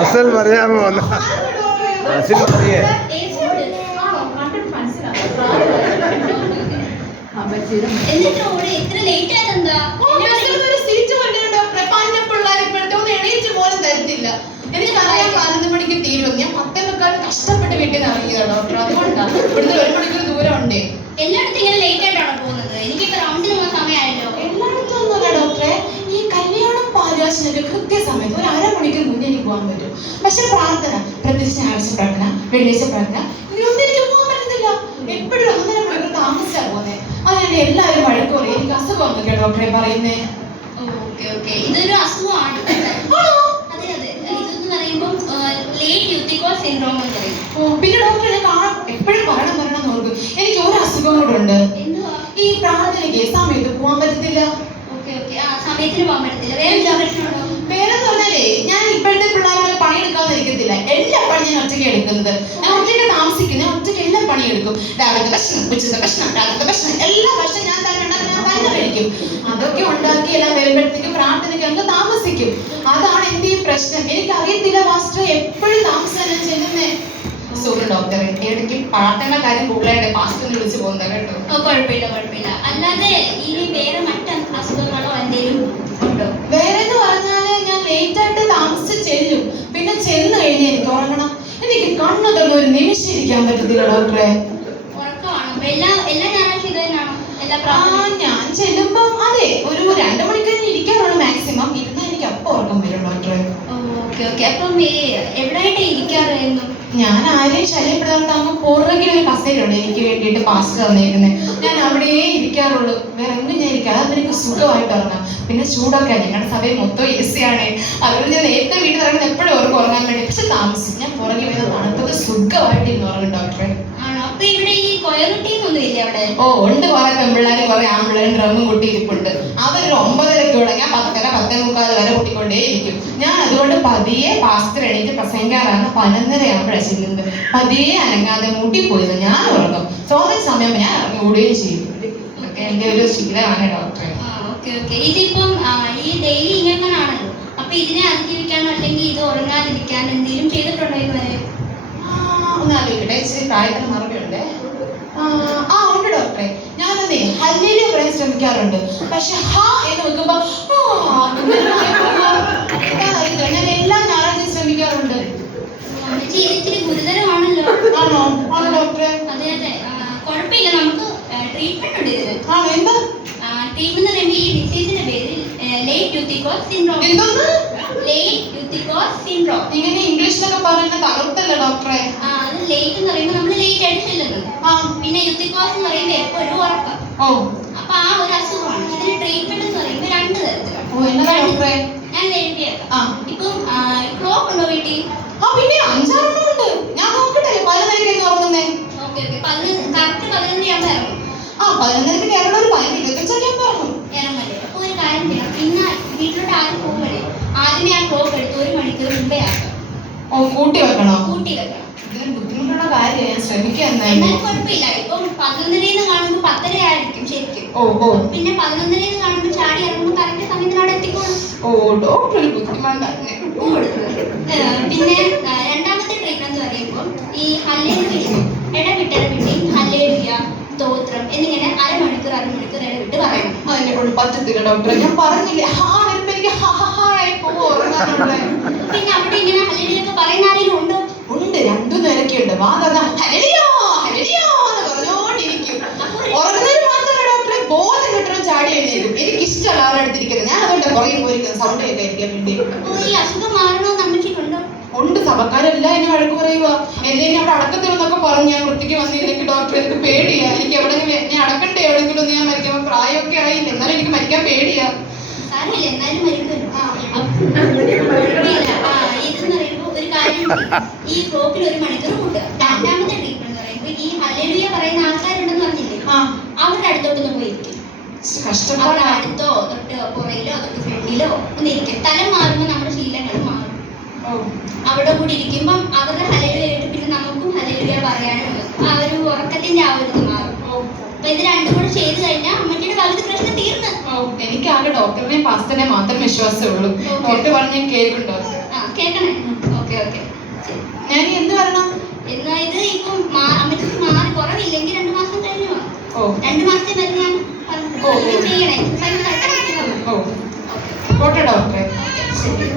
അസൽ പറയാമോ? അസൽ പറയേ എനിക്കറിയാം 11 മണിക്ക് തീരും. ഞാൻ 10:15 കഷ്ടപ്പെട്ട് വീട്ടിൽ നിന്ന് ഇറങ്ങിയതാണ് ഡോക്ടർ. അതുകൊണ്ടാണ് ഇവിടുന്ന് 1 മണിക്കൂർ ദൂരം ഉണ്ട്. എല്ലായിടത്തും ഇങ്ങനെ ലേറ്റ് ആയിട്ടാണ് പോകുന്നത്. എനിക്കിപ്പോ റൗണ്ടിനുള്ള സമയമായല്ലോ. എല്ലായിടത്തും ഒന്നുമല്ല ഡോക്ടറെ. ഈ കല്യാണം പാലുകാശിനൊക്കെ കൃത്യസമയത്ത് ഒരു 1/2 മണിക്കൂർ മുന്നേ എനിക്ക് പോകാൻ പറ്റും. പക്ഷെ പ്രാർത്ഥന, പ്രത്യേകിച്ച് ഞായറാഴ്ച പ്രാർത്ഥന, വെള്ളിയാഴ്ച പ്രാർത്ഥന, ഇതിനൊന്നും എനിക്ക് പോകാൻ പറ്റുന്നില്ല. എപ്പോഴും 1.5 മണിക്കൂർ താമസിച്ചാണ് പോകുന്നത്. അതിനെ എല്ലാവരും വഴക്ക് പറയും. എനിക്ക് അസുഖം ഒന്നൊക്കെയാണ് ഡോക്ടറെ പറയുന്നേ. ഇതൊരു അസുഖമാണ്. അതെ അതെ, ഇതെന്ന് പറയുമ്പോൾ ലേറ്റ് യൂത്തിക്കോൾ സിൻഡ്രോം എന്ന് പറയും. പിന്നെ ഡോക്ടറെ ഞാൻ കാണാൻ എപ്പോഴും പറയണം ഓർക്കും. എനിക്ക് ഒരു അസുഖം കൂടെ ഉണ്ട്. ഈ പ്രാർത്ഥനയ്ക്ക് സമയത്ത് പോകാൻ പറ്റത്തില്ല. സമയത്തിന് പോകാൻ പറ്റത്തില്ല. വേറെ പ്രശ്നമുണ്ടോ? വേറെന്ന് പറഞ്ഞാലേ ഞാൻ ഇപ്പോഴത്തെ പിള്ളേരെ പണിയെടുക്കാതെ ഇരിക്കത്തില്ല. എല്ലാ പണി ഞാൻ ഒറ്റയ്ക്ക് എടുക്കുന്നത്. ഞാൻ ഒറ്റയ്ക്ക് താമസിക്കും. ഞാൻ ഒറ്റയ്ക്ക് എല്ലാ പണിയെടുക്കും. രാവിലത്തെ ഭക്ഷണം, ഉച്ചത്തെ ഭക്ഷണം, രാവിലത്തെ ഭക്ഷണം, എല്ലാ ഭക്ഷണം ഞാൻ തന്നെ ഉണ്ടാക്കി ഞാൻ തന്നെ കഴിക്കും. അതൊക്കെ ഉണ്ടാക്കി എല്ലാം വരുമ്പോഴത്തേക്കും പ്രാർത്ഥനയ്ക്ക് അങ്ങ് താമസിക്കും. അതാണ് എന്റെ ഈ പ്രശ്നം. എനിക്ക് അറിയത്തില്ല മാസ്റ്റർ എപ്പോഴും താമസിക്കാൻ ഞാൻ ചെല്ലുന്നേ. സോറി ഡോക്ടറെ, ഇടയ്ക്ക് പ്രാർത്ഥന കാര്യം കൂടുതലായിട്ട് പാസ്റ്റർ വിളിച്ചു പോകുന്നത് കേട്ടോ. കുഴപ്പമില്ല. അല്ലാതെ ഇനി വേറെ മറ്റ് അസുഖങ്ങളോ എന്തെങ്കിലും ഉണ്ടോ? വേറെ എന്ന് പറഞ്ഞാല് ഞാൻ ലേറ്റ് ആയിട്ട് താമസിച്ച് ചെല്ലും. പിന്നെ ചെന്ന് കഴിഞ്ഞ് എനിക്ക് ഉറങ്ങണം. എനിക്ക് കണ്ണു തുറന്ന് ഒരു നിമിഷം ഇരിക്കാൻ പറ്റത്തില്ല ഡോക്ടറെ. ഉറക്കമാണോ? എല്ലാ ഞായറാഴ്ച ഇത് തന്നെയാണോ? ഞാൻ ചെല്ലുമ്പം അതെ ഒരു 2 മണിക്കൂർ ഇരിക്കാറുള്ളൂ മാക്സിമം. ഇരുന്ന് എനിക്ക് അപ്പം ഉറക്കം വരും ഡോക്ടറെ. അപ്പം എവിടെയായിട്ട് ഇരിക്കാറായിരുന്നു? ഞാൻ ആരെയും ശല്യപ്പെടുത്താണ്ട് പുറകിൽ ഒരു കസേരയുണ്ട് എനിക്ക് വേണ്ടിയിട്ട് പാസ്റ്റർ തന്നേക്കുന്നത്. ഞാൻ അവിടെയേ ഇരിക്കാറുള്ളൂ. വേറെ എങ്ങും ഞാൻ ഇരിക്കാം. അതൊന്നും എനിക്ക് സുഖമായിട്ട് ഉറങ്ങാം. പിന്നെ ചൂടൊക്കെ ഞങ്ങളുടെ സഭയിൽ മൊത്തം AC ആണ്. അതുകൊണ്ട് ഞാൻ നേരത്തെ വീട്ടിൽ ഇറങ്ങുന്നത് എപ്പോഴും അവർക്ക് ഉറങ്ങാൻ വേണ്ടി. പക്ഷെ താമസിക്കും. ഞാൻ പുറകെ വരുന്ന തണുപ്പൊക്കെ സുഖമായിട്ട് ഇന്ന് ഉറങ്ങും ഡോക്ടറെ. അപ്പൊ ഇവിടെ ഈ കൊയറുട്ടീന്നൊന്നും ഇല്ല അവിടെ? ഉണ്ട്. കുറെ പെമ്പിള്ളേരും കുറെ ആമ്പിള്ളേരും ഡ്രമ്മും കൂട്ടി ഇരിപ്പുണ്ട്. അവരൊരു 9:30 തുടങ്ങിയാൽ 10:30 10:45 വരെ കൂട്ടിക്കൊണ്ടേ ഇരിക്കും. ഞാൻ അതുകൊണ്ട് പതിയെ പാസ്റ്റർ എണീറ്റ് പ്രസംഗിക്കാറാണ് 11:30 ആകുമ്പോഴാണ് ചെല്ലുന്നത്. പതിയെ അനങ്ങാതെ മൂട്ടിപ്പോയത് ഞാൻ ഉറങ്ങും. ചോദ്യ സമയം ഞാൻ ഇറങ്ങി ഓടുകയും ചെയ്യും. ഇതൊക്കെ എന്റെ ഒരു ശീലമാണ് ഡോക്ടറെ. ഇതിപ്പം ഈ ഡെയിലി ഇങ്ങനെയാണല്ലോ. അപ്പൊ ഇതിനെ അതിജീവിക്കാനോ അല്ലെങ്കിൽ ഇത് ഉറങ്ങാതിരിക്കാനോ എന്തെങ്കിലും ചെയ്തിട്ടുണ്ടോ ഇതുവരെ? ഒന്ന് ആലോചിക്കട്ടെ. ഇച്ചിരി പ്രായത്തിന് മറുപടിയുണ്ട്. ഉണ്ട് ഡോക്ടറെ. ഞാനതേ ഹല്ലേലൂയ പറയാൻ ശ്രമിക്കാറുണ്ട്. പക്ഷെ എന്ന് വെക്കുമ്പോ ഞാൻ എല്ലാ ഞായറാഴ്ചയും ശ്രമിക്കാറുണ്ട്. ഇച്ചിരി ഗുരുതരമാണല്ലോ. ആണോ ഡോക്ടറെ? അതെ കുഴപ്പമില്ല. നമുക്ക് ട്രീറ്റ്മെന്റ് ഉണ്ട് ഇതിന്. എന്താ ട്രീറ്റ്മെന്റ് പറയുമ്പോൾ ഈ ഡിസീസിന്റെ പേര് ലേറ്റ് യൂത്തിക്കോൾ സിൻഡ്രോം. ലേറ്റ് യൂത്തിക്കോൾ സിൻഡ്രോം. ഇങ്ങനെ ഇംഗ്ലീഷിലൊക്കെ പറയുന്ന തകർത്തല്ല ഡോക്ടറെ. അത് ലേറ്റ് എന്ന് പറയുമ്പോൾ നമ്മൾ ലേറ്റ് ആയിട്ട് ചെല്ലുന്നത്. പിന്നെ യൂത്തിക്കോസ് എന്ന് പറയുമ്പോൾ എപ്പോഴും ഉറക്കം. അപ്പൊ ആ ഒരു അസുഖമാണ്. ഇതിന് ട്രീറ്റ്മെന്റ് എന്ന് പറയുമ്പോൾ 2 തരത്തിലാണ്. ഞാൻ എഴുതിയേക്കാം. ഇപ്പം ക്ലോക്ക് ഉണ്ടോ വീട്ടിൽ? പിന്നെ 5-6 ഉണ്ട്. ഞാൻ നോക്കട്ടെ. 11:30 ഉറങ്ങുന്നേ. കറക്റ്റ് 11:30 ആകുമ്പോൾ ഇറങ്ങും. 11:30 കയറണം. ഒരു 15-25 ഇറങ്ങും. ഇറങ്ങല്ലേ? അപ്പൊ ഒരു കാര്യം ചെയ്യാം. ഇന്ന് വീട്ടിലോട്ട് ആരും പോകുമ്പോഴേ ആദ്യമേ ആ ക്ലോക്ക് എടുത്ത് 1 മണിക്കൂർ മുമ്പേ ആക്കാം. കൂട്ടി വെക്കണം. ഇതിന് ബുദ്ധിമുട്ടുള്ള കാര്യം. ഞാൻ ശ്രമിക്കാം. എന്നാൽ കുഴപ്പമില്ല. ഇപ്പം 11:30 കാണുമ്പോൾ 10:30 ആയിരിക്കും ശരിക്കും. പിന്നെ 11:30 കാണുമ്പോൾ ചാടി ഇറങ്ങുമ്പോൾ കറക്റ്റ് സമയത്തിന് അവിടെ എത്തിക്കോളും. ഡോക്ടർ ഒരു ബുദ്ധിമാൻ തന്നെ. പിന്നെ രണ്ടാമത്തെ ട്രീറ്റ്മെന്റ് പറയുമ്പോൾ ഈ ഹല്ലേലൂയ ഇടവിട്ട് ഹല്ലേലൂയ സ്തോത്രം എന്നിങ്ങനെ അരമണിക്കൂർ ഇടവിട്ട് പറയണം. അതിനെ കൊണ്ട് പറ്റത്തില്ല ഡോക്ടറെ. ഞാൻ പറഞ്ഞില്ലേ എനിക്ക് പിന്നെ അവിടെ ഇങ്ങനെ ഹല്ലേലൂയ ഒക്കെ പറയുന്ന ആരെങ്കിലും ഉണ്ടോ? ഉണ്ട്. 2 നേരൊക്കെ ഉണ്ട്. വാ ഹല്ലേലൂയ ഹല്ലേലൂയ എന്ന് പറഞ്ഞോണ്ടിരിക്കും. ഉറങ്ങുന്നതിന് മാത്രമല്ല ഡോക്ടറെ. ബോധം കിട്ടണം ചാടി എഴുന്നേരും. എനിക്ക് ഇഷ്ടമല്ല അവരുടെ അടുത്തിരിക്കുന്നത്. ഞാൻ അതുകൊണ്ട് പുറകെ പോയിരിക്കുന്നത് സൗണ്ട് കേൾക്കാതിരിക്കാൻ വേണ്ടി. ഈ അസുഖം മാറണമെന്ന് അമ്മച്ചിട്ടുണ്ടോ? ഉണ്ട്. സഭക്കാരെല്ലാം എന്നെ വഴക്ക് പറയുക. എന്തെങ്കിലും അവിടെ അടക്കത്തിലെന്നൊക്കെ പറഞ്ഞ് ഞാൻ വൃത്തിക്ക് വന്നില്ലെങ്കിൽ ഡോക്ടർ എനിക്ക് പേടിയാ. എനിക്ക് എവിടെങ്കിലും എന്നെ അടക്കണ്ടേ? എവിടെങ്കിലും ഒന്ന് ഞാൻ മരിക്കുമ്പോൾ പ്രായമൊക്കെ ആയില്ല. എന്നാലും എനിക്ക് മരിക്കാൻ പേടിയാ. എന്നാലും മരിക്കുമല്ലോ. ഇതെന്ന് പറയുമ്പോൾ ഒരു കാര്യം, ഈ ക്ലോക്കിൽ 1 മണിക്കൂർ കൂട്ടുക. രണ്ടാമത്തെ ട്രീറ്റ്മെന്റ് പറയുമ്പോൾ ഈ ഹല്ലേലൂയ പറയുന്ന ആൾക്കാരുണ്ടെന്ന് പറഞ്ഞില്ലേ, അവരുടെ അടുത്തോട്ടൊന്ന് പോയിരിക്കും. അവരുടെ അടുത്തോ തൊട്ട് പുറയിലോ തൊട്ട് ഫ്രണ്ടിലോ ഒന്ന് ഇരിക്കും. തലം മാറുമ്പോൾ നമ്മുടെ ശീലങ്ങൾ മാറും. അവിടെ കൂടി ഇരിക്കുമ്പം അവരുടെ ഹല്ലേലൂയ കേട്ട് പിന്നെ നമുക്കും ഹല്ലേലൂയ പറയാനും ആ ഒരു ഉറക്കത്തിന്റെ ആ ഒരു മാറും. അപ്പൊ ഇത് 2 കൂടെ ചെയ്ത് കഴിഞ്ഞാൽ അമ്മച്ചിയുടെ പകുതി പ്രശ്നം തീർന്നു. എനിക്കാകെ ഡോക്ടറിനെ പാസ്റ്ററിനെ മാത്രം വിശ്വാസമുള്ളൂ. ഡോക്ടർ പറഞ്ഞ കേൾക്കും ഡോക്ടർ. കേൾക്കണേ. ഓക്കെ. ഞാൻ എന്ത് വരണം? എന്നായത് ഇപ്പം അമ്മച്ചിക്ക് മാറി കുറവില്ലെങ്കിൽ 2 മാസം കഴിഞ്ഞു വാ. ഓ 2 മാസത്തെ മരുന്ന് ഞാൻ പറഞ്ഞത്. ഇത് ചെയ്യണേ. ഓ പോട്ടെ ഡോക്ടറെ. ശരി.